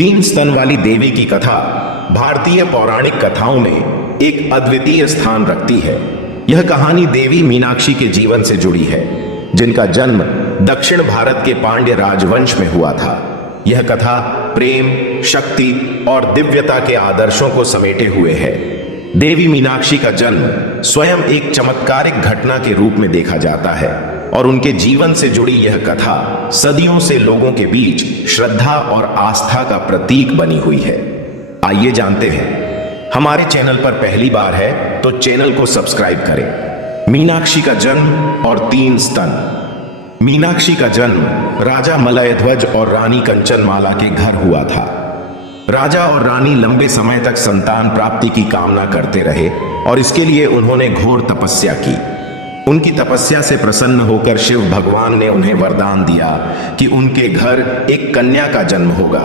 तीन स्तन वाली देवी की कथा भारतीय पौराणिक कथाओं में एक अद्वितीय स्थान रखती है। यह कहानी देवी मीनाक्षी के जीवन से जुड़ी है, जिनका जन्म दक्षिण भारत के पांड्य राजवंश में हुआ था। यह कथा प्रेम, शक्ति और दिव्यता के आदर्शों को समेटे हुए है। देवी मीनाक्षी का जन्म स्वयं एक चमत्कारिक घटना के रूप में देखा जाता है और उनके जीवन से जुड़ी यह कथा सदियों से लोगों के बीच श्रद्धा और आस्था का प्रतीक बनी हुई है। आइए जानते हैं। हमारे चैनल पर पहली बार है तो चैनल को सब्सक्राइब करें। मीनाक्षी का जन्म और तीन स्तन। मीनाक्षी का जन्म राजा मलयध्वज और रानी कंचनमाला के घर हुआ था। राजा और रानी लंबे समय तक संतान प्राप्ति की कामना करते रहे और इसके लिए उन्होंने घोर तपस्या की। उनकी तपस्या से प्रसन्न होकर शिव भगवान ने उन्हें वरदान दिया कि उनके घर एक कन्या का जन्म होगा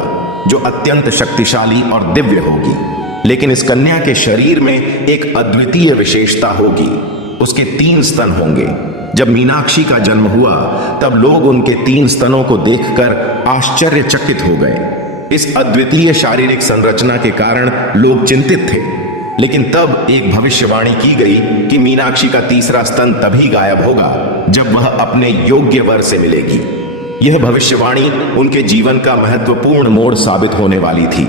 जो अत्यंत शक्तिशाली और दिव्य होगी। लेकिन इस कन्या के शरीर में एक अद्वितीय विशेषता होगी, उसके तीन स्तन होंगे। जब मीनाक्षी का जन्म हुआ तब लोग उनके तीन स्तनों को देखकर आश्चर्यचकित हो गए। इस अद्वितीय शारीरिक संरचना के कारण लोग चिंतित थे। लेकिन तब एक भविष्यवाणी की गई कि मीनाक्षी का तीसरा स्तन तभी गायब होगा जब वह अपने योग्य वर से मिलेगी। यह भविष्यवाणी उनके जीवन का महत्वपूर्ण मोड़ साबित होने वाली थी।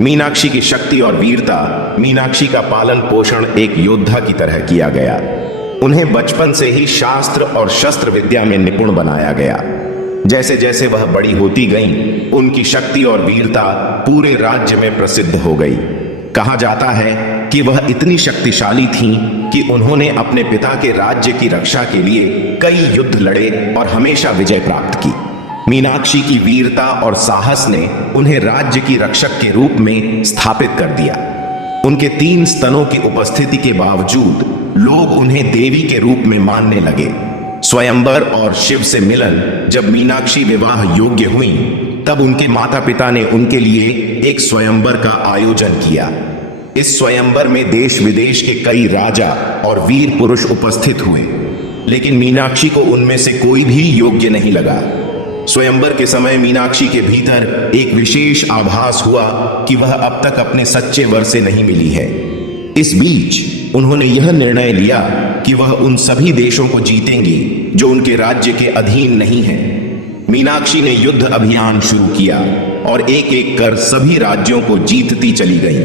मीनाक्षी की शक्ति और वीरता। मीनाक्षी का पालन पोषण एक योद्धा की तरह किया गया। उन्हें बचपन से ही शास्त्र और शस्त्र विद्या में निपुण बनाया गया। जैसे जैसे वह बड़ी होती गईं, उनकी शक्ति और वीरता पूरे राज्य में प्रसिद्ध हो गई। कहा जाता है कि वह इतनी शक्तिशाली थीं कि उन्होंने अपने पिता के राज्य की रक्षा के लिए कई युद्ध लड़े और हमेशा विजय प्राप्त की। मीनाक्षी की वीरता और साहस ने उन्हें राज्य की रक्षक के रूप में स्थापित कर दिया। उनके तीन स्तनों की उपस्थिति के बावजूद लोग उन्हें देवी के रूप में मानने लगे। स्वयंवर और शिव से मिलन। जब मीनाक्षी विवाह योग्य हुई तब उनके माता पिता ने उनके लिए एक स्वयंवर का आयोजन किया। इस स्वयंवर में देश विदेश के कई राजा और वीर पुरुष उपस्थित हुए, लेकिन मीनाक्षी को उनमें से कोई भी योग्य नहीं लगा। स्वयंवर के समय मीनाक्षी के भीतर एक विशेष आभास हुआ कि वह अब तक अपने सच्चे वर से नहीं मिली है। इस बीच उन्होंने यह निर्णय लिया कि वह उन सभी देशों को जीतेंगी जो उनके राज्य के अधीन नहीं हैं। मीनाक्षी ने युद्ध अभियान शुरू किया और एक एक कर सभी राज्यों को जीतती चली गई।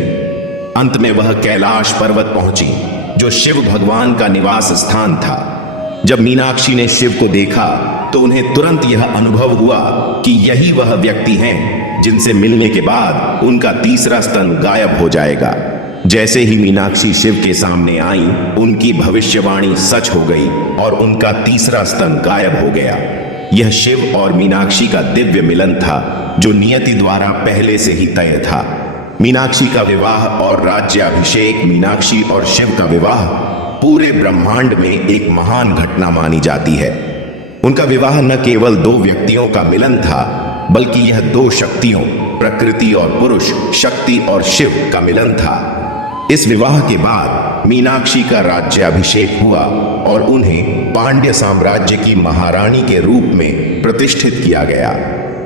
अंत में वह कैलाश पर्वत पहुंची, जो शिव भगवान का निवास स्थान था। जब मीनाक्षी ने शिव को देखा तो उन्हें तुरंत यह अनुभव हुआ कि यही वह व्यक्ति हैं जिनसे मिलने के बाद उनका तीसरा स्तन गायब हो जाएगा। जैसे ही मीनाक्षी शिव के सामने आई, उनकी भविष्यवाणी सच हो गई और उनका तीसरा स्तन गायब हो गया। यह शिव और मीनाक्षी का दिव्य मिलन था, जो नियति द्वारा पहले से ही तय था। मीनाक्षी का विवाह और राज्याभिषेक। मीनाक्षी और शिव का विवाह पूरे ब्रह्मांड में एक महान घटना मानी जाती है। उनका विवाह न केवल दो व्यक्तियों का मिलन था, बल्कि यह दो शक्तियों, प्रकृति और पुरुष, शक्ति और शिव का मिलन था। इस विवाह के बाद मीनाक्षी का राज्याभिषेक हुआ और उन्हें पांड्य साम्राज्य की महारानी के रूप में प्रतिष्ठित किया गया।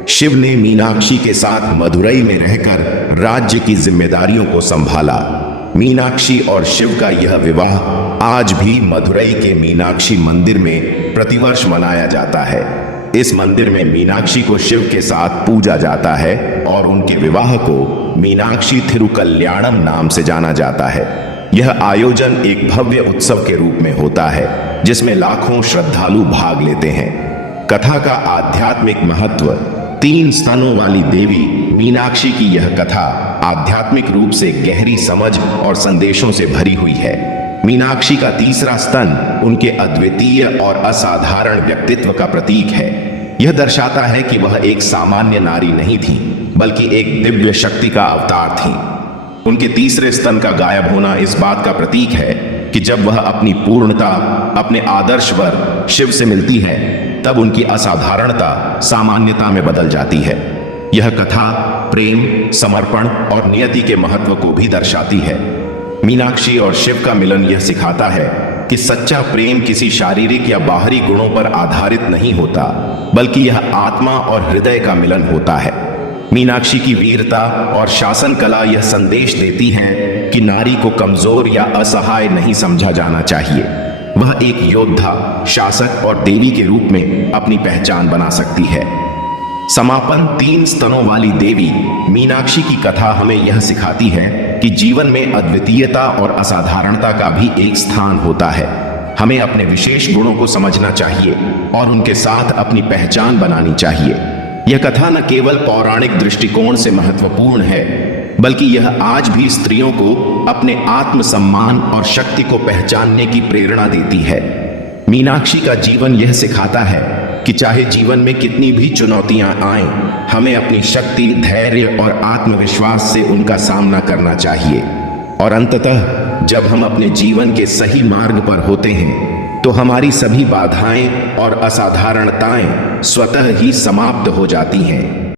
शिव ने मीनाक्षी के साथ मदुरई में रहकर राज्य की जिम्मेदारियों को संभाला। मीनाक्षी और शिव का यह विवाह आज भी मदुरई के मीनाक्षी मंदिर में प्रतिवर्ष मनाया जाता है। इस मंदिर में मीनाक्षी को शिव के साथ पूजा जाता है और उनके विवाह को मीनाक्षी थिरुकल्याणम नाम से जाना जाता है। यह आयोजन एक भव्य उत्सव के रूप में होता है, जिसमें लाखों श्रद्धालु भाग लेते हैं। कथा का आध्यात्मिक महत्व। तीन स्तनों वाली देवी मीनाक्षी की यह कथा आध्यात्मिक रूप से गहरी समझ और संदेशों से भरी हुई है। मीनाक्षी का तीसरा स्तन उनके अद्वितीय और असाधारण व्यक्तित्व का प्रतीक है। यह दर्शाता है कि वह एक सामान्य नारी नहीं थी, बल्कि एक दिव्य शक्ति का अवतार थी। उनके तीसरे स्तन का गायब होना इस बात का प्रतीक है कि जब वह अपनी पूर्णता, अपने आदर्शवर शिव से मिलती है, तब उनकी असाधारणता सामान्यता में बदल जाती है। यह कथा प्रेम, समर्पण और नियति के महत्व को भी दर्शाती है। मीनाक्षी और शिव का मिलन यह सिखाता है कि सच्चा प्रेम किसी शारीरिक या बाहरी गुणों पर आधारित नहीं होता, बल्कि यह आत्मा और हृदय का मिलन होता है। मीनाक्षी की वीरता और शासन कला यह संदेश देती हैं कि नारी को कमजोर या असहाय नहीं समझा जाना चाहिए। वह एक योद्धा, शासक और देवी के रूप में अपनी पहचान बना सकती है। समापन 3 स्तनों वाली देवी मीनाक्षी की कथा हमें यह सिखाती है कि जीवन में अद्वितीयता और असाधारणता का भी एक स्थान होता है। हमें अपने विशेष गुणों को समझना चाहिए और उनके साथ अपनी पहचान बनानी चाहिए। यह कथा न केवल पौराणिक दृष्टिकोण से महत्वपूर्ण है, बल्कि यह आज भी स्त्रियों को अपने आत्मसम्मान और शक्ति को पहचानने की प्रेरणा देती है। मीनाक्षी का जीवन यह सिखाता है कि चाहे जीवन में कितनी भी चुनौतियां आएं, हमें अपनी शक्ति, धैर्य और आत्मविश्वास से उनका सामना करना चाहिए। और अंततः जब हम अपने जीवन के सही मार्ग पर होते हैं तो हमारी सभी बाधाएं और असाधारणताएं स्वतः ही समाप्त हो जाती हैं।